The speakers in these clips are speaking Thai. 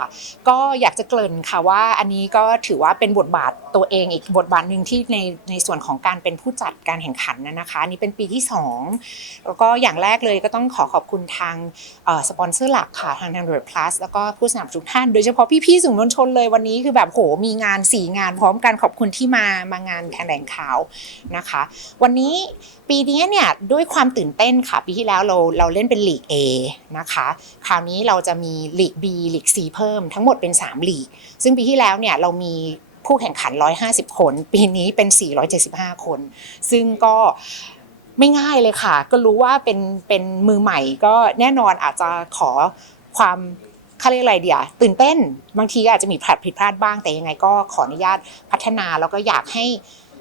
ค่ะ ก็อยากจะเกริ่นค่ะว่าอันนี้ก็ถือว่าเป็นบทบาทตัวเองอีกบทบาทหนึ่งที่ในในส่วนของการเป็นผู้จัดการแข่งขันนะนะคะนี้เป็นปีที่ 2 แล้วก็อย่างแรกเลยก็ต้องขอขอบคุณทางสปอนเซอร์หลักค่ะทางทางเดอร์พลัสแล้วก็ผู้สนับสนุนทุกท่าน โดยเฉพาะพี่ๆสื่อมวลชนเลยวันนี้คือแบบโหมีงาน 4 งานพร้อมกันขอบคุณที่มามางานแถลงข่าวนะคะ วันนี้ปีนี้เนี่ยด้วยความตื่นเต้นค่ะปีที่แล้วเราเราเล่นเป็นลีก A นะคะ คราวนี้เราจะมีลีก B ลีก C เพิ่มทั้งหมดเป็น3ลีกซึ่งปีที่แล้วเนี่ยเรามีผู้แข่งขัน 150 คน ปีนี้เป็น 475 คน ซึ่งก็ไม่ง่ายเลยค่ะ ก็รู้ว่าเป็นเป็นมือใหม่ก็แน่นอนอาจจะขอความเขาเรียกอะไรเดียตื่นเต้น บางทีก็อาจจะมีพลาดผิดพลาดบ้าง แต่ยังไงก็ขออนุญาตพัฒนาแล้วก็อยากให้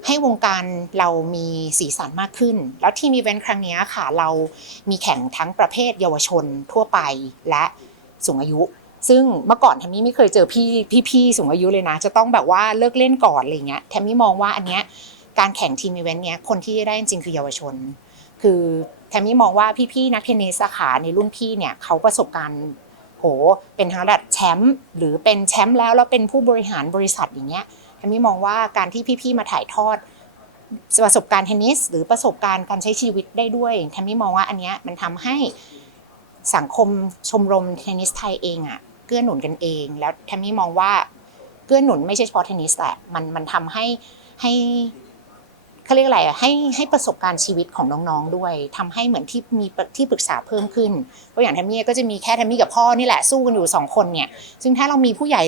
ให้วงการเรามีสีสันมากขึ้น แล้วที่มีเวนครั้งนี้ค่ะ เรามีแข่งทั้งประเภทเยาวชนทั่วไปและสูงอายุ ซึ่งเมื่อก่อนแทมมี่ไม่เคยเจอพี่พี่ๆสูงอายุเลยนะ จะต้องแบบว่าเลิกเล่นก่อนอะไรเงี้ยแทมมี่มองว่าอันเนี้ยการแข่งทีมอีเวนต์เนี้ยคนที่ได้จริงคือเยาวชน คือแทมมี่มองว่าพี่ๆนักเทนนิสอะค่ะในรุ่นพี่เนี่ยเขาประสบการณ์โหเป็นทั้งระดับแชมป์หรือเป็นแชมป์แล้วแล้วเป็นผู้บริหารบริษัทอย่างเงี้ยแทมมี่มองว่าการที่พี่ๆมาถ่ายทอดประสบการณ์เทนนิสหรือประสบการณ์การใช้ชีวิตได้ด้วยแทมมี่มองว่าอันเนี้ยมันทำให้สังคมชมรมเทนนิสไทยเองอะ กื้อหนุนกันเอง แล้วแทมมี่มองว่าเกื้อหนุนไม่ใช่เฉพาะเทนนิสแหละมันมันทำให้ให้เขาเรียกอะไรอะให้ให้ประสบการณ์ชีวิตของน้องๆด้วยทำให้เหมือนที่มีที่ปรึกษาเพิ่มขึ้นเพราะอย่างแทมมี่ก็จะมีแค่แทมมี่กับพ่อนี่แหละสู้กันอยู่สองคนเนี่ย ซึ่งถ้าเรามีผู้ใหญ่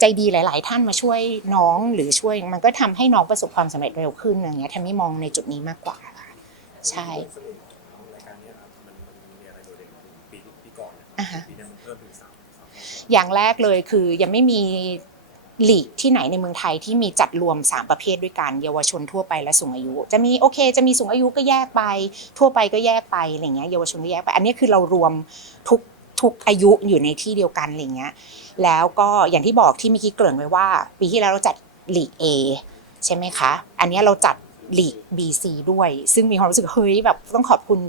ใจดีหลาย ๆ ท่านมาช่วยน้องหรือช่วย มันก็ทำให้น้องประสบความสำเร็จเร็วขึ้นอย่างเงี้ยแทมมี่มองในจุดนี้มากกว่าค่ะใช่สนุกของรายการเนี้ครับมันมันมีอะไรโดดเด่นกว่าปีปีก่อนนะอ่าฮะ อย่างแรกเลยคือยังไม่มีลีกที่ไหนในเมืองไทยที่มีจัดรวม 3 ประเภทด้วยกัน เยาวชนทั่วไปและสูงอายุ จะมีโอเค จะมีสูงอายุก็แยกไป ทั่วไปก็แยกไปอะไรเงี้ยเยาวชนก็แยกไป อันนี้คือเรารวมทุกทุกอายุอยู่ในที่เดียวกันอะไรเงี้ยแล้วก็อย่างที่บอกที่เมื่อกี้เกริ่นไว้ว่า ปีที่แล้วเราจัดลีก A ใช่ไหมคะ อันนี้เราจัดลีก BC ด้วย ซึ่งมีความรู้สึกเฮ้ยแบบต้องขอบคุณ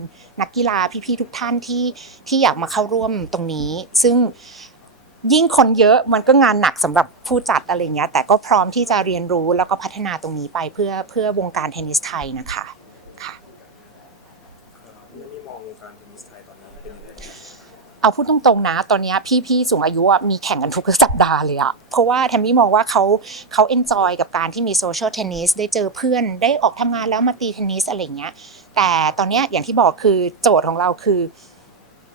นักกีฬาพี่ๆทุกท่านที่ที่อยากมาเข้าร่วมตรงนี้ ซึ่ง ยิ่งคนเยอะมันก็งานหนักสำหรับผู้จัดอะไรเงี้ยแต่ก็พร้อมที่จะเรียนรู้แล้วก็พัฒนาตรงนี้ไปเพื่อเพื่อวงการเทนนิสไทยนะคะค่ะเอมี่มองวงการเทนนิสไทยตอนนี้เป็นยังไงเอาพูดตรงๆนะ ตอนนี้พี่ๆสูงอายุมีแข่งกันทุกสัปดาห์เลยอะเพราะว่าแทมมี่มองว่าเขาเขาเอนจอยกับการที่มีโซเชียลเทนนิสได้เจอเพื่อนได้ออกทำงานแล้วมาตีเทนนิสอะไรเงี้ยแต่ตอนนี้อย่างที่บอกคือโจทย์ของเราคือ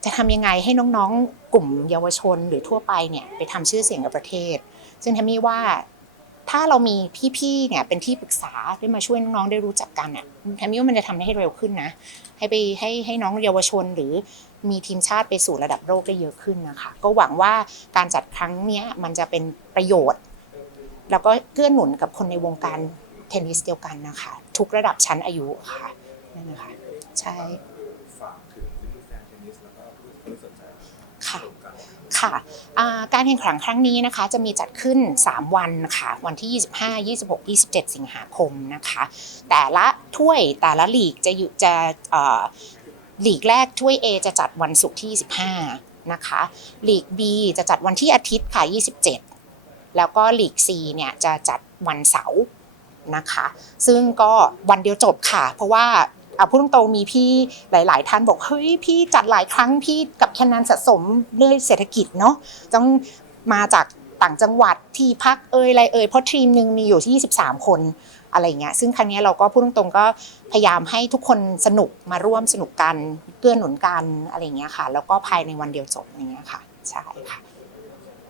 จะทำยังไงให้น้องๆ กลุ่มเยาวชนหรือทั่วไปเนี่ยไปทำชื่อเสียงกับประเทศ ซึ่งแทมมี่ว่าถ้าเรามีพี่ๆเนี่ยเป็นที่ปรึกษาได้มาช่วยน้องๆได้รู้จักกันอะแทมมี่ว่ามันจะทำให้เร็วขึ้นนะให้ไปให้ให้น้องเยาวชนหรือมีทีมชาติไปสู่ระดับโลกได้เยอะขึ้นนะคะ ก็หวังว่าการจัดครั้งนี้มันจะเป็นประโยชน์ แล้วก็เกื้อหนุนกับคนในวงการเทนนิสเดียวกันนะคะ ทุกระดับชั้นอายุค่ะนั่นนะคะใช่ ฝากถึงแฟนเทนนิสแล้วก็ผู้ที่สนใจ ค่ะ สนุกกัน ค่ะการแข่งขันครั้งนี้นะคะจะมีจัดขึ้น 3 วันนะคะวันที่ 25 26 27 สิงหาคมนะคะ แต่ละถ้วยแต่ละหลีกจะอยู่จะเอ่อลีกแรกถ้วย A จะจัดวันศุกร์ที่ 25 นะคะหลีก B จะจัดวันที่อาทิตย์ค่ะ 27 แล้วก็หลีก C เนี่ยจะจัดวันเสาร์นะคะ ซึ่งก็วันเดียวจบค่ะ เพราะว่า อาพูดตรงๆมีพี่หลาย ๆ ท่านบอกเฮ้ยพี่จัดหลายครั้งพี่กับคะแนนสะสมด้วยเศรษฐกิจเนาะต้องมาจากต่างจังหวัดที่พักเอ่ยอะไรเอ่ยเพราะทีมหนึ่งมีอยู่ที่ 23 คนอะไรเงี้ยซึ่งครั้งนี้เราก็พูดตรงๆก็พยายามให้ทุกคนสนุกมาร่วมสนุกกันเกื้อหนุนกันอะไรเงี้ยค่ะ แล้วก็ภายในวันเดียวจบอะไรเงี้ยค่ะ ใช่ค่ะ